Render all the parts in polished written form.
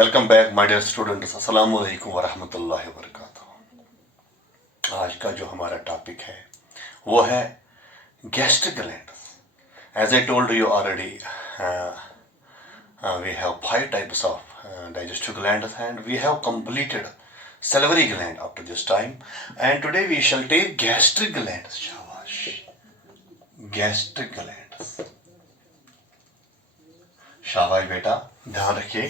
Welcome back my dear students, अस्सलाम वालेकुम वरहमतुल्लाहि वबरकातुहू। आज का जो हमारा टॉपिक है वो है gastric glands. As I told you already, we have 5 types of digestive glands and we have completed salivary gland up to this time, and today we shall take gastric glands. Shabash, gastric glands. शाबाश बेटा, ध्यान रखिए।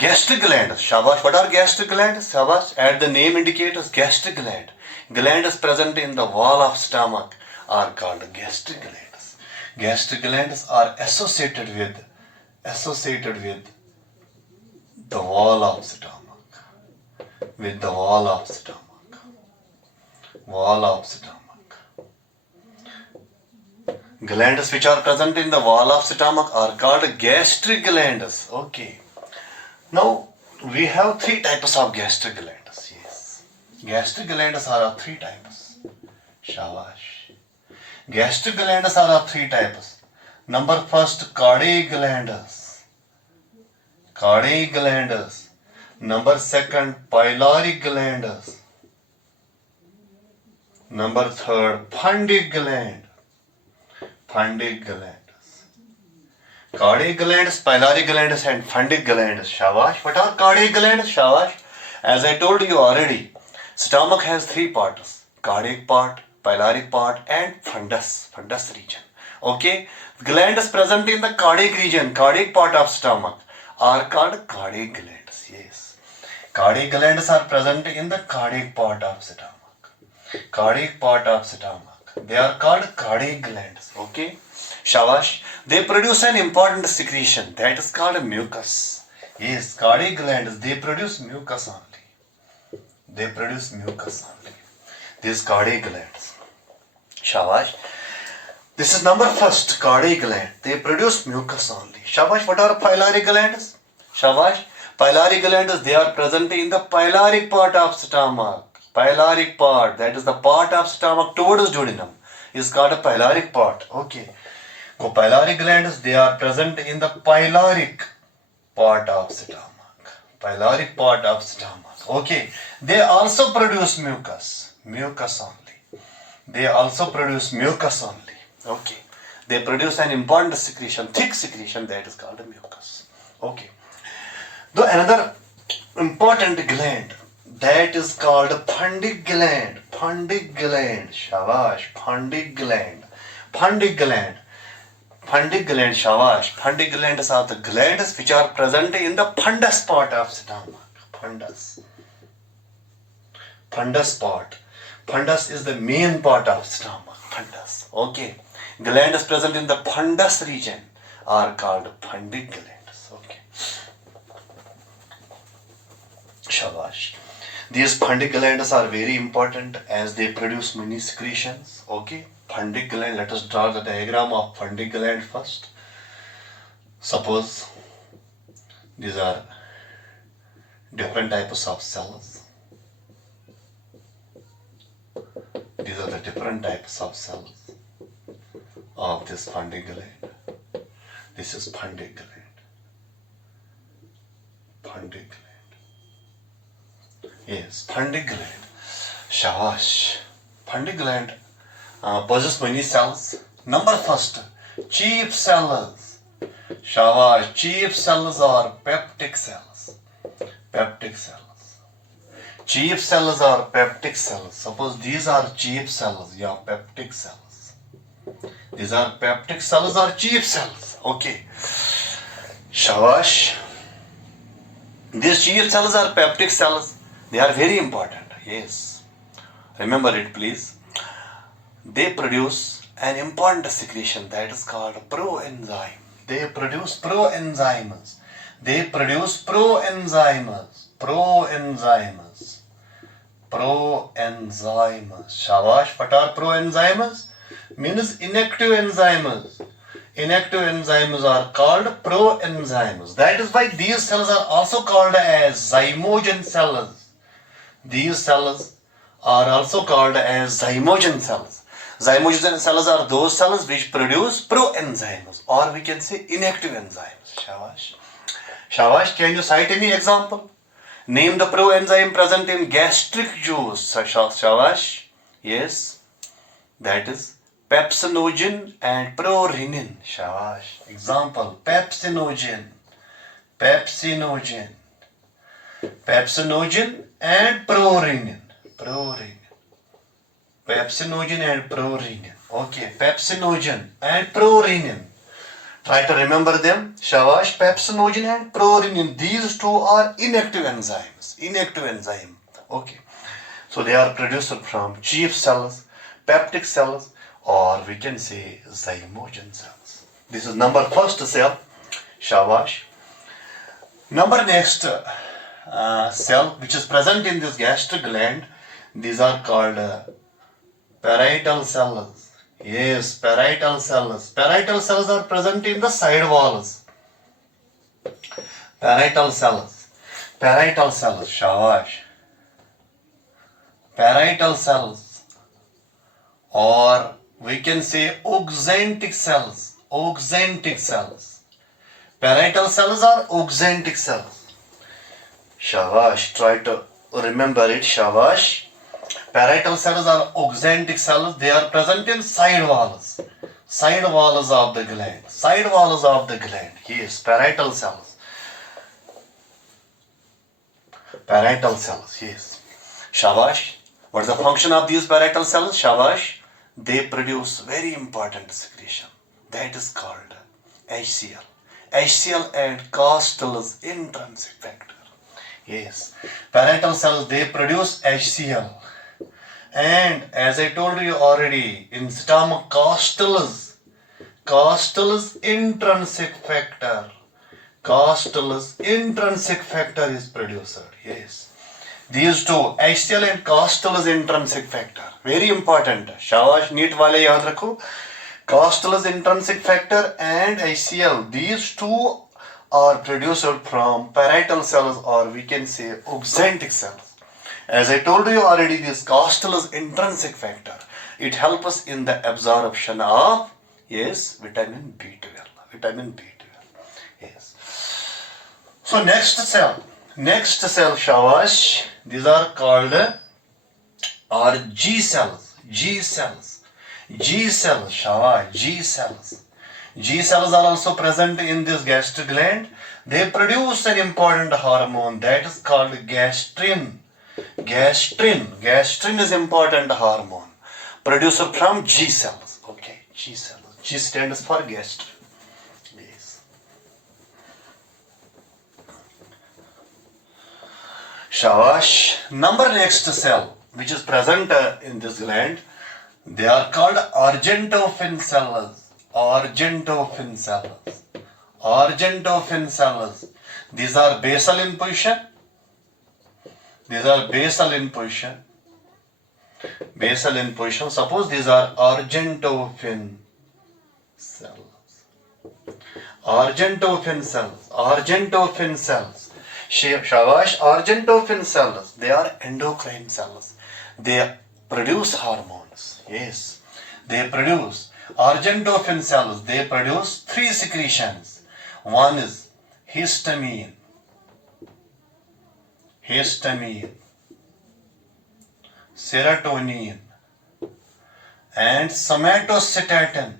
Gastric glands, shabash. What are gastric glands? Shabash. As the name indicates, gastric gland. Glands present in the wall of stomach are called gastric glands. Gastric glands are associated with the wall of stomach. With the wall of stomach. Wall of stomach. Glands which are present in the wall of stomach are called gastric glands. Okay. Now we have 3 types of gastric glands. Yes, gastric glands are of 3 types. Shabash. Gastric glands are of 3 types. Number first, cardiac glands. Cardiac glands. Number second, pylori glands. Number third, fundic gland. Fundic gland. Cardiac glands, pylori glands and fundic glands. Shabash. What are cardiac glands? Shabash. As I told you already, stomach has 3 parts. Cardiac part, pyloric part and fundus region. Okay. Glands present in the cardiac region, cardiac part of stomach are called cardiac glands. Yes. Cardiac glands are present in the cardiac part of stomach. Cardiac part of stomach. They are called cardiac glands. Okay. Shabash. They produce an important secretion that is called mucus. Yes, cardiac glands, they produce mucus only. They produce mucus only. These cardiac glands. Shabash. This is number first, cardiac gland. They produce mucus only. Shabash. What are pylori glands? Shabash. Pylori glands, they are present in the pyloric part of stomach. Pyloric part, that is the part of stomach towards duodenum, is called a pyloric part. Okay. So pylori glands, they are present in the pyloric part of stomach. Pyloric part of stomach. Okay. They also produce mucus. Mucus only. They also produce mucus only. Okay. They produce an important secretion, thick secretion, that is called mucus. Okay. The another important gland, that is called fundic gland. Fundic gland. Shabash. Fundic gland. Fundic gland. Fundic gland, shabash. Fundic glands are the glands which are present in the fundus part of stomach. Fundus. Fundus part. Fundus is the main part of stomach. Fundus. Okay. Glands present in the fundus region are called fundic glands. Okay. Shabash. These fundic glands are very important as they produce many secretions. Okay. Fundic gland, let us draw the diagram of fundic gland first. Suppose these are different types of cells. These are the different types of cells of this fundic gland. This is fundic gland. Fundic gland. Yes, fundic gland. Shabash. Fundic gland possess many cells. Number first, chief cells. Shabash. Chief cells are peptic cells. Peptic cells. Chief cells are peptic cells. Suppose these are chief cells. Yeah, peptic cells. These are peptic cells or chief cells. Okay. Shabash. These chief cells are peptic cells. They are very important. Yes. Remember it, please. They produce an important secretion that is called proenzyme. They produce proenzymes. They produce proenzymes. Proenzymes. Proenzymes. Shabash. What are proenzymes? Means inactive enzymes. Inactive enzymes are called proenzymes. That is why these cells are also called as zymogen cells. These cells are also called as zymogen cells. Zymogen cells are those cells which produce proenzymes, or we can say inactive enzymes. Shabash. Shabash, can you cite any example? Name the proenzyme present in gastric juice. Shabash. Yes. That is pepsinogen and prorenin. Shabash. Example, pepsinogen and prorenin. Pepsinogen and prorenin. Okay, pepsinogen and prorenin. Try to remember them. Shabash, pepsinogen and prorenin. These two are inactive enzymes. Okay. So they are produced from chief cells, peptic cells, or we can say zymogen cells. This is number first cell. Shabash. Number next cell which is present in this gastric gland. These are called parietal cells. Yes, parietal cells. Parietal cells are present in the side walls. Parietal cells. Shabash. Parietal cells, or we can say oxantic cells. Parietal cells are oxantic cells. Shabash, try to remember it. Shabash. Parietal cells are oxantic cells. They are present in side walls of the gland. Yes, parietal cells. Yes. Shabash. What is the function of these parietal cells? Shabash. They produce very important secretion. That is called HCl. HCl and Costal's intrinsic factor. Yes. Parietal cells, they produce HCl. And as I told you already, in stomach, Costal's intrinsic factor. Is produced. Yes. These two, HCl and Costal's intrinsic factor. Very important. Shabash, NEETWallah yaad rakho. Costal's intrinsic factor and HCl. These two are produced from parietal cells, or we can say oxantic cells. As I told you already, this Costal's intrinsic factor, it helps us in the absorption of, yes, vitamin B12. Yes. So next cell, Shabash, these are called G cells. Shabash, G cells. G cells are also present in this gastric gland. They produce an important hormone that is called gastrin. Gastrin is important hormone produced from G cells. Okay, G cells. G stands for gastrin. Yes. Shabash. Number next cell which is present in this gland, they are called Argentofin cells. Argentofin cells. These are basal in position. Suppose these are Argentofin cells. Shabash, Argentofin cells. They are endocrine cells. They produce hormones. Yes. They produce. Argentofin cells, they produce three secretions. One is histamine, serotonin, and somatostatin.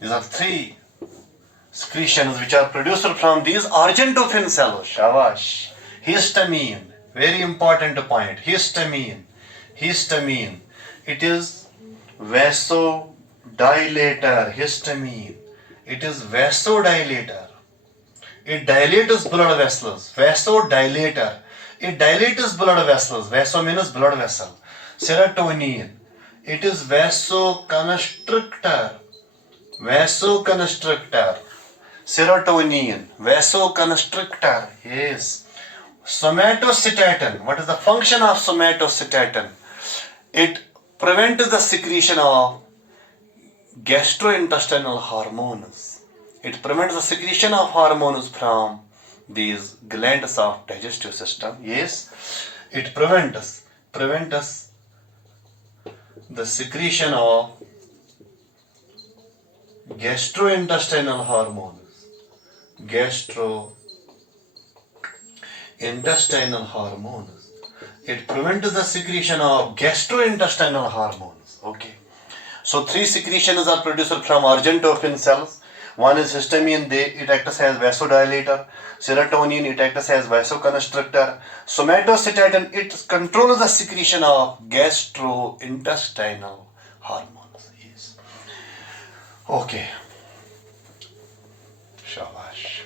These are three secretions which are produced from these Argentofin cells. Shabash. Histamine, very important point. Histamine. It is vasodilator. Histamine. It is vasodilator. It dilates blood vessels. Vasodilator. It dilates blood vessels. Vaso means blood vessel. Serotonin. It is vasoconstrictor. Serotonin. Vasoconstrictor. Yes. Somatostatin. What is the function of somatostatin? It prevents the secretion of gastrointestinal hormones. It prevents the secretion of hormones from these glands of digestive system. Yes, it prevents the secretion of gastrointestinal hormones. Gastrointestinal hormones. It prevents the secretion of gastrointestinal hormones. Okay. So three secretions are produced from Argentofin cells. One is histamine, it acts as vasodilator. Serotonin, it acts as vasoconstrictor. Somatostatin, it controls the secretion of gastrointestinal hormones. Yes. Okay. Shabash.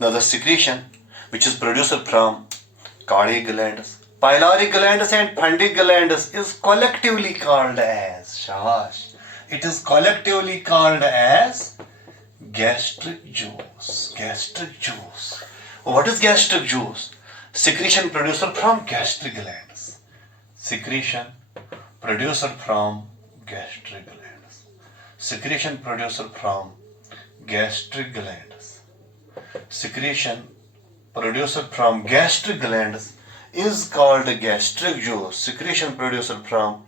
Now the secretion which is produced from Pylori glands, Pylori glands and fundic glands is collectively called as shabash. It is collectively called as gastric juice. Gastric juice. What is gastric juice? Secretion produced from gastric glands. Secretion produced from gastric glands. Secretion produced from gastric glands. Secretion produced from gastric glands is called gastric juice. Secretion produced from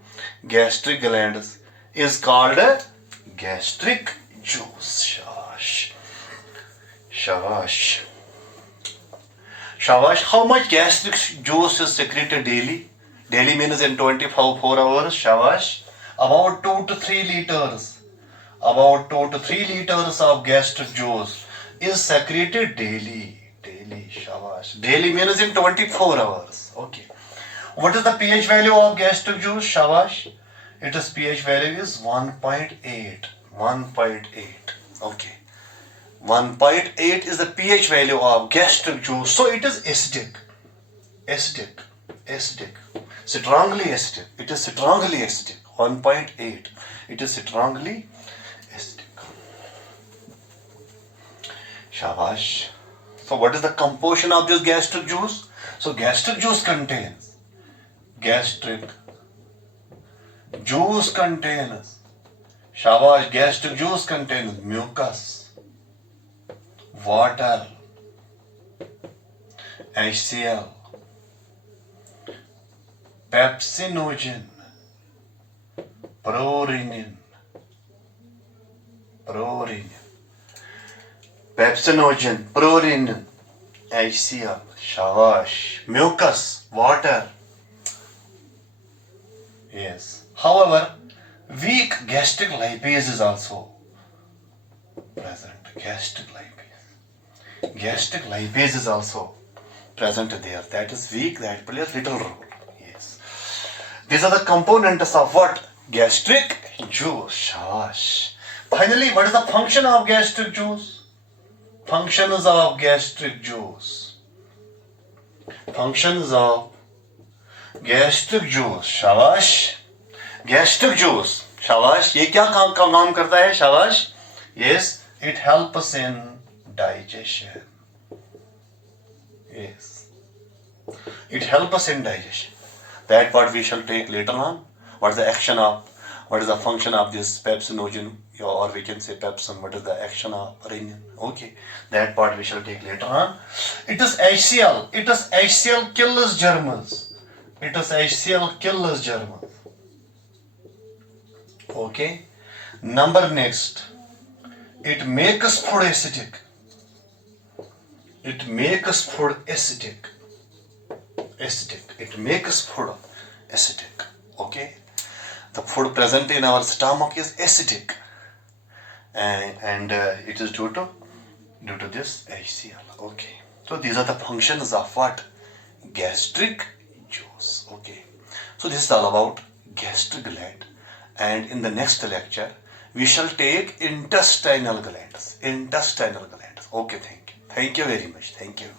gastric glands is called gastric juice. Shabash. Shabash. Shabash. How much gastric juice is secreted daily? Daily means in 24 hours. Shabash. About 2 to 3 liters. About 2 to 3 liters of gastric juice is secreted daily. Daily. Shabash. Daily means in 24 hours. Okay. What is the pH value of gastric juice? Shabash. Its pH value is 1.8. 1.8. Okay. 1.8 is the pH value of gastric juice. So it is acidic. Acidic. Acidic. Strongly acidic. It is strongly acidic. 1.8. It is strongly acidic. Shabash. So what is the composition of this gastric juice? So gastric juice contains shabash, gastric juice contains mucus, water, HCl, pepsinogen, prorenin, pepsinogen, prorenin, HCl, shabash, mucus, water. Yes. However, weak gastric lipase is also present. Gastric lipase is also present there. That is weak, that plays little role. Yes. These are the components of what? Gastric juice. Shabash. Finally, what is the function of gastric juice? Functions of gastric juice. Functions of gastric juice. शाबाश. Gastric juice. शाबाश. ये क्या काम करता है? शाबाश. Yes, it helps in digestion. Yes, it helps in digestion. That part we shall take later on. What is the action of? What is the function of this pepsinogen, or we can say pepsin? What is the action of renin? Okay, that part we shall take later on. It is HCl. It is HCl kills germs. It is HCl kills germs. Okay. Number next. It makes food acidic. It makes food acidic. It makes food acidic. Okay. The food present in our stomach is acidic, and it is due to this HCl. Okay. So these are the functions of what? Gastric juice. Okay. So this is all about gastric gland, and in the next lecture we shall take intestinal glands. Okay, thank you very much. Thank you.